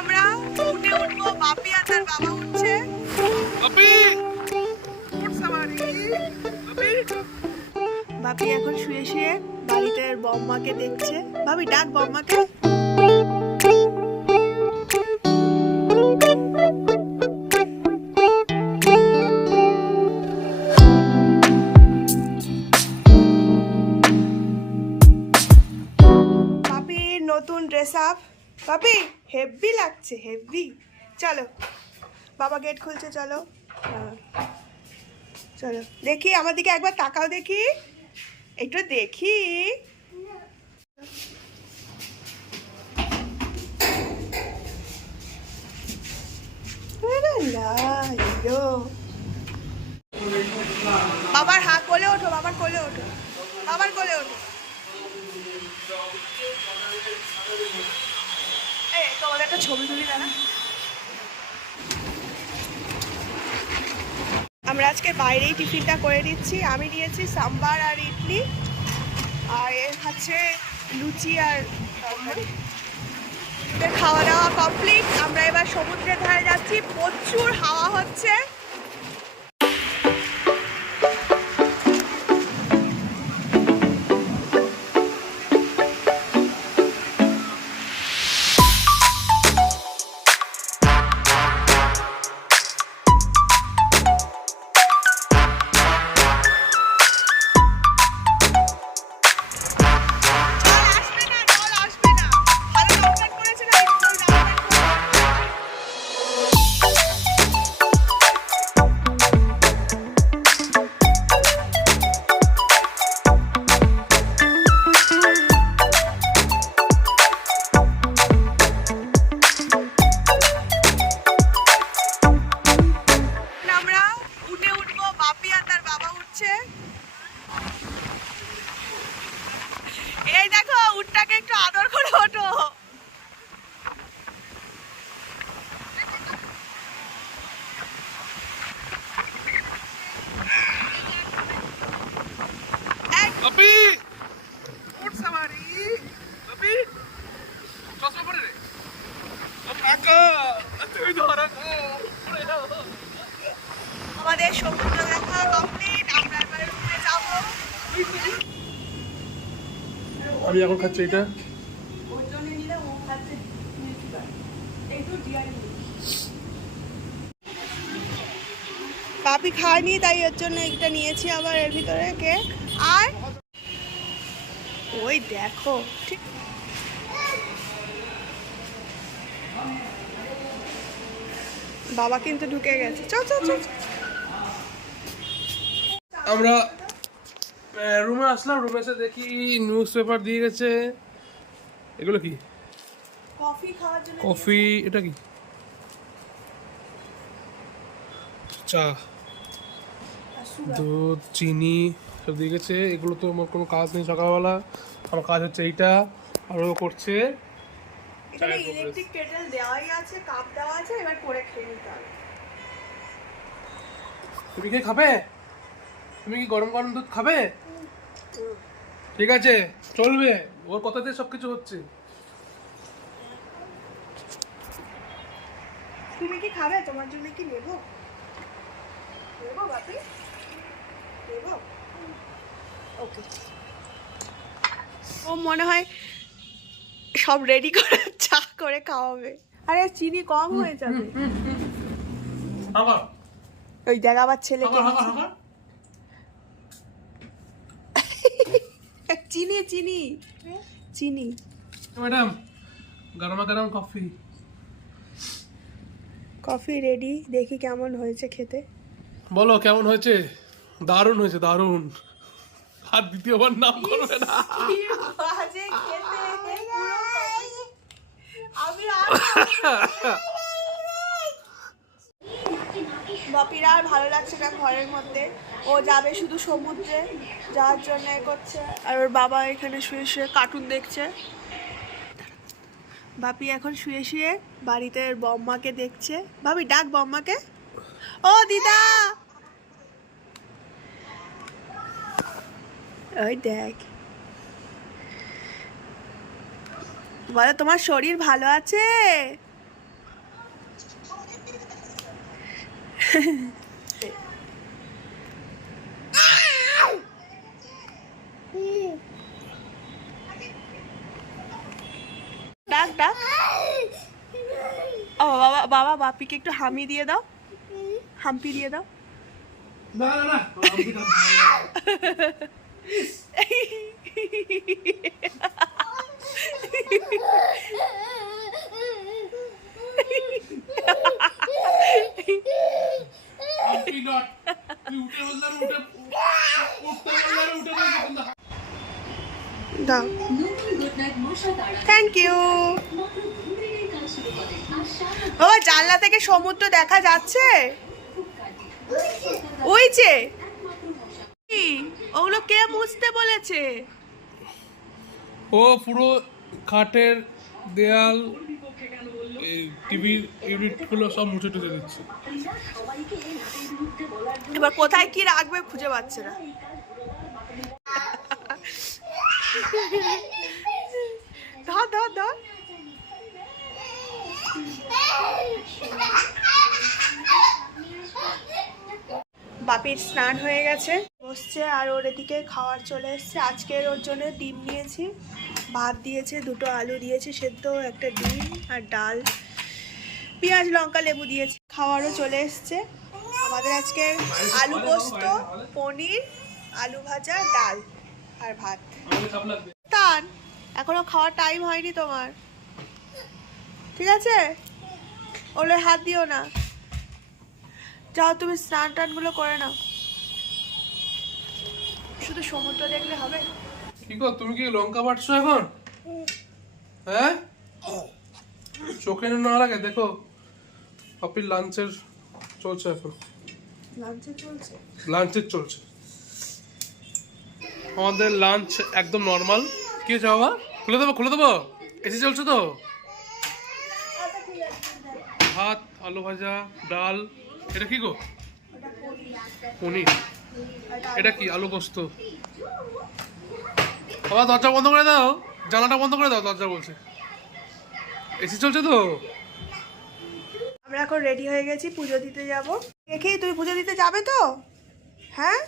আমরা উঠে উঠবো বাপি আর তার বাবা উঠছে। বাপি! বাপি এখন শুয়ে শুয়ে বাড়িতে বম্মাকে দেখছে। ভাবি ডাক বম্মাকে। নতুন ড্রেস আপ বাপি হেভি লাগছে, হেভি। চলো, বাবা গেট খুলছে, চলো। হ্যাঁ। চলো, দেখি, আমার দিকে একবার তাকাও দেখি। একটু দেখি। বাবার হাত কোলে ওঠো, বাবার কোলে ওঠো। বাবার কোলে ওঠো। তোমাদের একটা ছবি তুলি দাঁড়া আমরা আজকে বাইরেই টিফিনটা করে দিচ্ছি আমি নিয়েছি সাম্বার আর ইডলি, আর এর হচ্ছে লুচি আর খাওয়া দাওয়া কমপ্লিট। আমরা এবার সমুদ্রের ধারে যাচ্ছি। প্রচুর হাওয়া হচ্ছে। আমি এখন খাচ্ছি এটা? পাপি খায়নি তাই ওর জন্য এটা নিয়েছি আবার এর ভিতরে কেক। আর ওই দেখো ঠিক। বাবা কিন্তু ঢুকে গেছে। চল চল চল। আমরা রুমে আসলাম রুমে এসে দেখি নিউজ পেপার দিয়ে গেছে। এগুলো কি? কফি খাওয়ার জন্য কফি এটা কি? চা। দুধ চিনি সব দিয়ে গেছে। এগুলো তো আমার কোনো কাজ নেই সকালবেলা। আমার কাজ হচ্ছে এইটা আর ও করছে এখানে ইলেকট্রিক কেটেল দেওয়াই আছে কাপ দেওয়া আছে এবার করে খেয়ে নিতে হবে। তুমি কি খাবে? তুমি কি গরম গরম দুধ খাবে? ঠিক আছে চলবে। ওর কথাতে সব কিছু হচ্ছে। তুমি কি খাবে? তোমার জন্য কি নেব? নেব বাপি? নেব? ওকে। ও মনে হয় সব রেডি করে চা করে খাওয়াবে। আরে চিনি কম হয়ে যাবে। আবার। ওই জায়গা আবার ছেলেকে আবার আবার আবার চিনি চিনি। চিনি। ম্যাডাম গরমা গরম কফি। কফি রেডি দেখি কেমন হয়েছে খেতে। বলো কেমন হয়েছে? দারুণ হয়েছে দারুণ। আর দ্বিতীয়বার নাম করবে না। আমি আর বাপির আর ভালো লাগছে না ঘরের মধ্যে। ও যাবে শুধু সমুদ্রে, যাওয়ার জন্য করছে। আর ওর বাবা এখানে শুয়ে শুয়ে কার্টুন দেখছে। বাপি এখন শুয়ে শুয়ে বাড়িতে বম্মাকে দেখছে। ভাবি ডাক বম্মাকে। ও, দিদা! ওই দেখ। বলো, তোমার শরীর ভালো আছে? ডাক ডাক ও বাবা বাবা বাপিকে একটু হামি দিয়ে দাও হাম্পি দিয়ে দাও না না না আমি খাব। Happy থ্যাংক ইউ বাবা জানলা থেকে সমুদ্র দেখা যাচ্ছে? ওই যে? ওগুলো কে মুছতে বলেছে? ও পুরো খাটের দেয়াল টিভির ইউনিটগুলো সব মুছে টুছে দিচ্ছে। এবার কোথায় কি রাখবে খুঁজে পাচ্ছে না। ধর ধর ধর। বাপির স্নান হয়ে গেছে। বসছে আর ওর এদিকে খাওয়ার চলে এসছে। আজকের ওর জন্য ডিম নিয়েছি। ভাত দিয়েছে, দুটো আলু দিয়েছে, সেদ্ধ, একটা ডিম আর ডাল। পেঁয়াজ, লঙ্কা, লেবু দিয়েছে। খাওয়ারও চলে এসছে। আমাদের আজকে আলু পোস্ত, পনির, আলু ভাজা, ডাল আর ভাত। তান, এখনও খাওয়ার টাইম হয়নি তোমার। ঠিক আছে? ওলে হাত দিও না। যাও, তুমি স্নান টানগুলো করে নাও। শুধু সমুদ্র দেখলে হবে? কি গো তুমি কি লঙ্কা বাটছো এখন? হ্যাঁ? চোখে না লাগে দেখো পাপির লাঞ্চের চলছে এখন। লাঞ্চে চলছে? লাঞ্চের চলছে। আমাদের লাঞ্চ একদম নর্মাল। কি হয়েছে বাবা? খুলে দেবো খুলে দেবো? এসি চলছে তো? ভাত আলু ভাজা ডাল। এটা কি গো? পনির। এটা কি? আলু পোস্ত। বাবা দরজা বন্ধ করে দাও। জানাটা বন্ধ করে দাও দরজা বলছে। এসি চলছে তো? আমরা এখন রেডি হয়ে গেছি পুজো দিতে যাব। দেখি তুমি পুজো দিতে যাবে তো? হ্যাঁ?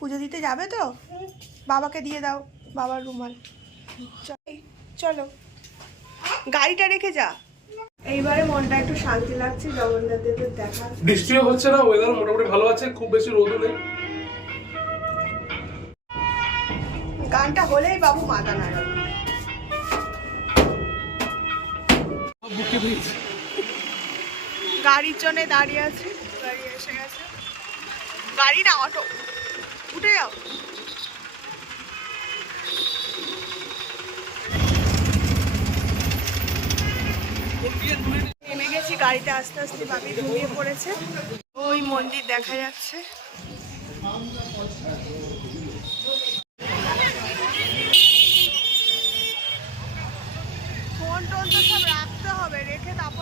পুজো দিতে যাবে তো? বাবাকে দিয়ে দাও বাবার রুমাল। চলো। গাড়িটা রেখে যা। এইবারে মনটা একটু শান্তি লাগছে জগন্নাথ দেবের দেখা বৃষ্টিও হচ্ছে না ওয়েদার মোটামুটি ভালো আছে খুব বেশি রোদও নেই। গানটা হলেই বাবু মাথা নাড়াবে। গাড়ির জন্য দাঁড়িয়ে আছি, গাড়ি এসে গেছে। গাড়ি না, অটো। উঠে যাও। নেমে গেছি, গাড়িতে আস্তে আস্তে বাবি ঘুমিয়ে পড়েছে। ওই মন্দির দেখা যাচ্ছে ফোন টোন তো সব রাখতে হবে রেখে তারপরে তো ঢুকতে হবে ওখানে যে রথ দেখো, রথ।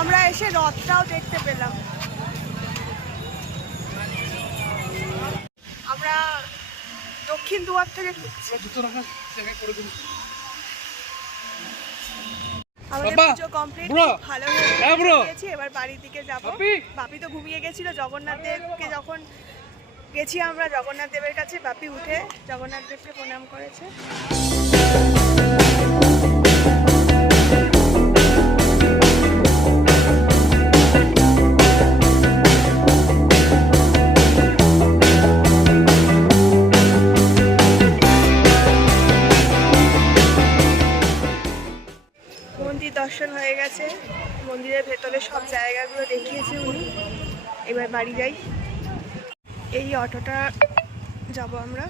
আমরা এসে রথটাও দেখতে পেলাম। আমরা দক্ষিণ দুয়ার থেকে হ্যাঁ, এবার বাড়ির দিকে যাব। বাপি। বাপি তো ঘুমিয়ে গেছিল জগন্নাথ দেবকে যখন গেছি আমরা জগন্নাথ দেবের কাছে বাপি উঠে জগন্নাথ দেবকে প্রণাম করেছে। বাড়ি যাই। এই অটোটা যাব আমরা।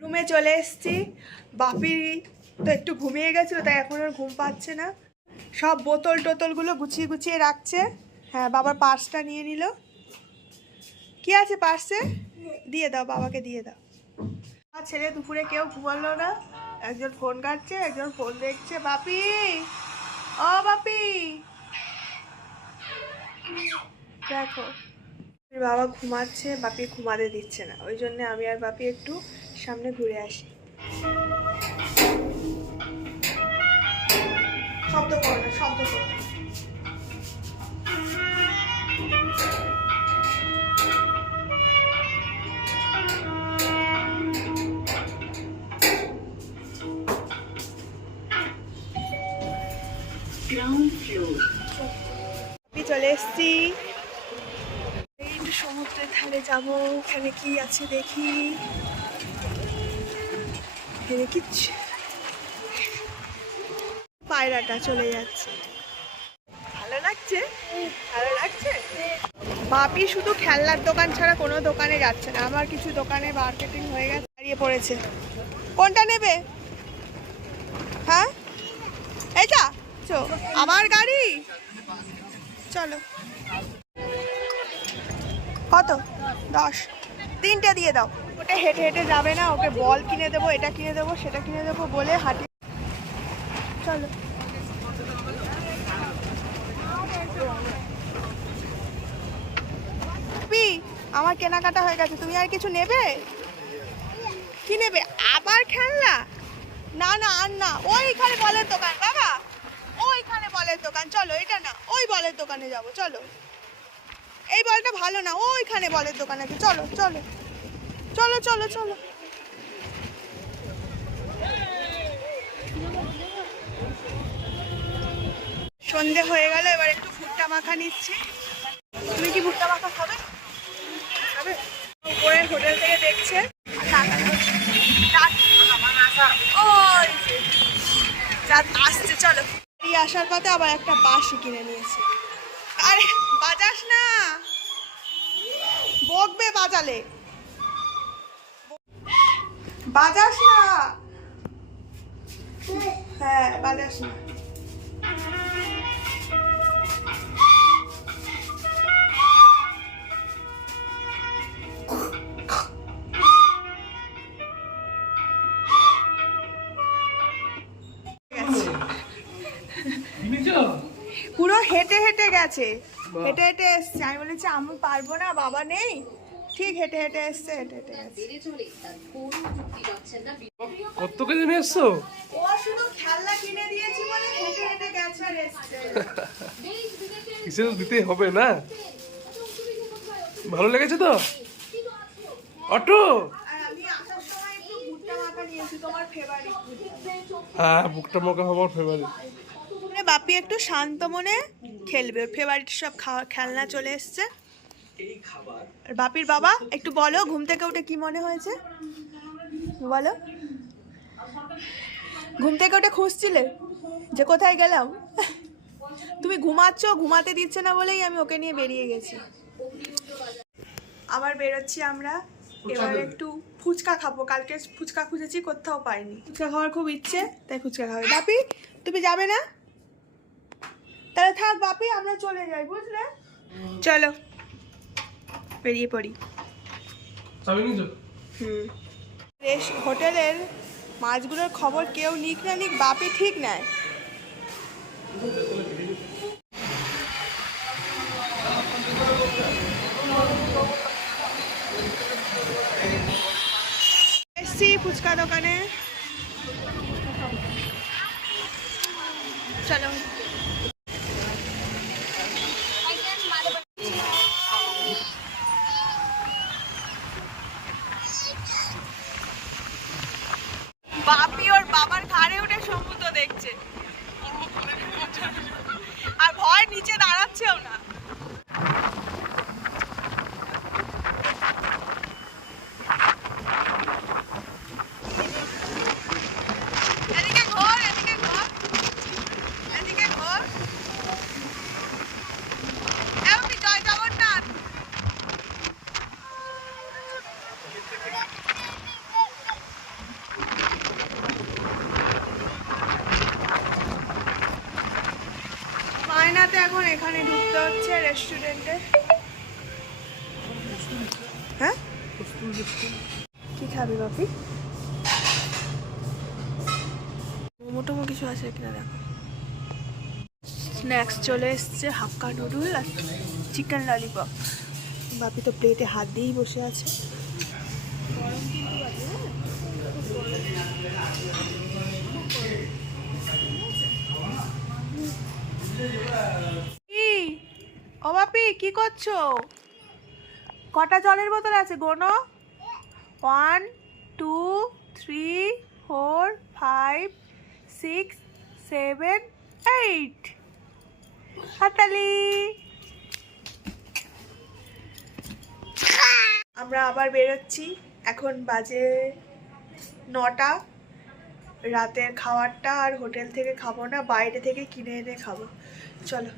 রুমে চলে এসেছি। বাপি তো একটু ঘুমিয়ে গেছিল, তাই এখন আর ঘুম পাচ্ছে না। সব বোতল টোতলগুলো গুছিয়ে গুছিয়ে রাখছে। হ্যাঁ বাবার পার্সটা নিয়ে নিল। কি আছে পার্সে? দিয়ে দাও, বাবাকে দিয়ে দাও। আর ছেলে দুপুরে কেউ ঘুমালো না। একজন ফোন কাটছে একজন ফোন দেখছে। বাপি! ও বাপি! দেখো বাবা ঘুমাচ্ছে, বাপি ঘুমাতে দিচ্ছে না। ওই জন্য আমি আর বাপি একটু সামনে ঘুরে আসি। শব্দ করো না, শব্দ করো। ওখানে কি আছে দেখি? এখানে কিচ্ছু পায়রাটা চলে যাচ্ছে। ভালো লাগছে? ভালো লাগছে? বাপি শুধু খেলনার দোকান ছাড়া কোনো দোকানে যাচ্ছে না। আমার কিছু দোকানে মার্কেটিং হয়ে গেছে, দাঁড়িয়ে পড়েছে। কোনটা নেবে? হ্যাঁ? এইটা চো আমার গাড়ি। চলো। কত? দশ। তিনটে দিয়ে দাও। ওটা হেঁটে হেঁটে যাবে না ওকে বল কিনে দেবো এটা কিনে দেবো সেটা কিনে দেবো বলে হাঁটি চলো। পি, আমার কেনাকাটা হয়ে গেছে তুমি আর কিছু নেবে? কি নেবে? আবার খেলনা? না না আর না ওইখানে বলের দোকান বাবা। ওইখানে বলের দোকান চলো এটা না ওই বলের দোকানে যাব চলো। এই বলটা ভালো না, ওইখানে বলের দোকান আছে। চলো চলো। চলো চলো চলো। সন্ধে হয়ে গেল, এবার একটু ভুট্টা মাখা নিচ্ছি। তুমি কি ভুট্টা মাখা খাবে? খাবে? উপরে হোটেল থেকে দেখছে। আসছে, চলো। আসার পথে আবার একটা বাঁশি কিনে নিয়েছি। আরে বাজাস না। বকবে বাজালে। বাজাস না। হ্যাঁ বাজাস না। পুরো হেঁটে হেঁটে গেছে। হেঁটে হেঁটে এসছে। আমি বলেছি আমি পারব না বাবা নেই। ঠিক হেঁটে হেঁটে এসছে হেঁটে হেঁটে কত কেজি নিয়ে এসছো ও শুধু খেলনা কিনে দিয়েছি বলে হেঁটে হেঁটে গেছে আর এসছে। কিসে দিতে হবে না? ভালো লেগেছে তো? অটো? আর আমি আসার সময় একটু ভুট্টা মাখা নিয়েছি তোমার ফেভারিট হ্যাঁ বুকটা মকা আমার ফেভারিট মানে বাপি একটু শান্ত মনে খেলবে। ফেভারিট সব খাওয়া খেলনা চলে এসছে। আর বাপির বাবা একটু বলো ঘুম থেকে উঠে কি মনে হয়েছে? বলো। ঘুম থেকে উঠে খুঁজছিলে যে কোথায় গেলাম? তুমি ঘুমাচ্ছ ঘুমাতে দিচ্ছে না বলেই আমি ওকে নিয়ে বেরিয়ে গেছি। আবার বেরোচ্ছি আমরা। এবার একটু ফুচকা খাব। কালকে ফুচকা খুঁজেছি কোথাও পাইনি। ফুচকা খাওয়ার খুব ইচ্ছে তাই ফুচকা খাবে বাপি তুমি যাবে না? তাহলে থাক বাপি আমরা চলে যাই বুঝলে? চলো। বেরিয়ে পড়ি। হুম। রেস হোটেলের মাছগুলোর খবর কেউ নিক না নিক বাপি ঠিক নেয়। এসছি ফুচকা দোকানে। চলো বাপি ওর বাবার ঘাড়ে উঠে সমুদ্র দেখছে আর ভয় নিচে দাঁড়াচ্ছেও না এদিকে ঘোর এদিকে ঘোর এদিকে ঘোর এমনি জয় জগন্নাথ মায়নাতে এখন এখানে ঢুকতে হচ্ছে রেস্টুরেন্টে হ্যাঁ? কি খাবি বাপি? টমো কিছু আছে কিনা দেখো। স্ন্যাক্স চলে এসছে, হাক্কা নুডল আর চিকেন ললিপপ বাপি তো প্লেটে হাত দিয়েই বসে আছে। ও বাপি, কি করছ? কটা জলের বোতল আছে গোনো? One two three four five six seven eight হাতালি আমরা আবার বেরোচ্ছি। এখন বাজে নটা। রাতের খাবারটা আর হোটেল থেকে খাব না, বাইরে থেকে কিনে এনে খাব। চলো।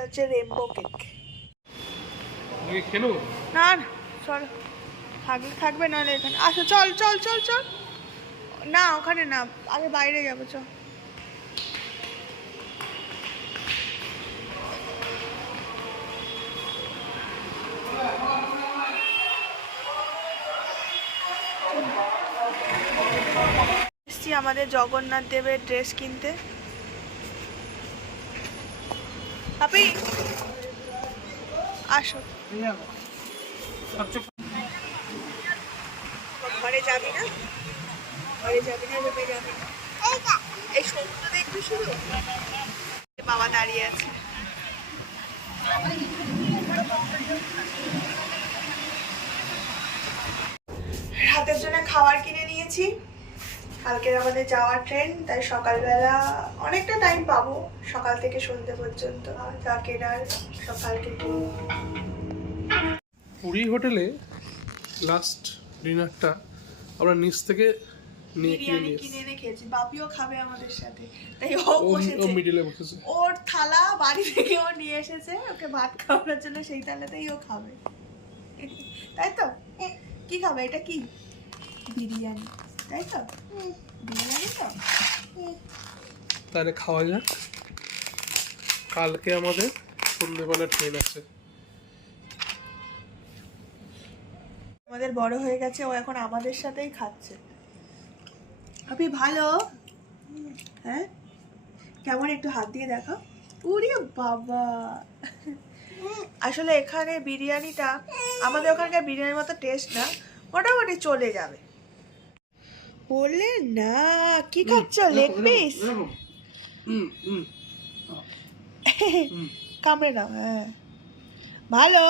এটা হচ্ছে রেমবো কেক না চল। থাকলে থাকবে নাহলে এখানে। আসো চল চল চল চল। না ওখানে না আগে বাইরে যাব চল। আমাদের জগন্নাথ দেবের ড্রেস কিনতে। আপনি আসো। ঘরে যাবি না? ঘরে যাবি না, রুমে যাবি এই সমুদ্র দেখবি শুধু বাবা দাঁড়িয়ে আছে। রাতের জন্য খাবার কিনে নিয়েছি। কালকের আমাদের যাওয়ার ট্রেন তাই সকালবেলা অনেকটা টাইম পাবো সকাল থেকে সন্ধ্যে পর্যন্ত। যা কেনার সকালকে পুরী হোটেলে লাস্ট ডিনারটা আমরা নিচ থেকে নিয়ে কিনে বিরিয়ানি কিনে এনে খেয়েছি। বাপিও খাবে আমাদের সাথে। তাই ও ও ও মিডিলে বসেছে। ওর থালা বাড়ি থেকে ও নিয়ে এসেছে। ওকে ভাত খাওয়ানোর জন্য সেই থালাতেই ও খাবে। তাই তো? কি খাবে? এটা কি? বিরিয়ানি। তাই তো? তাহলে খাওয়া যাক। কালকে আমাদের সন্ধ্যেবেলা ট্রেন আছে। আমাদের বড় হয়ে গেছে ও এখন আমাদের সাথেই খাচ্ছে। আপনি ভালো? হ্যাঁ? কেমন একটু হাত দিয়ে দেখো উরে বাবা! আসলে এখানে বিরিয়ানিটা আমাদের ওখানকার বিরিয়ানির মতো টেস্ট না মোটামুটি চলে যাবে। বললে? না কি খাচ্ছ লেগ পিস হুম হুম। কামড়ে নাও হ্যাঁ। ভালো?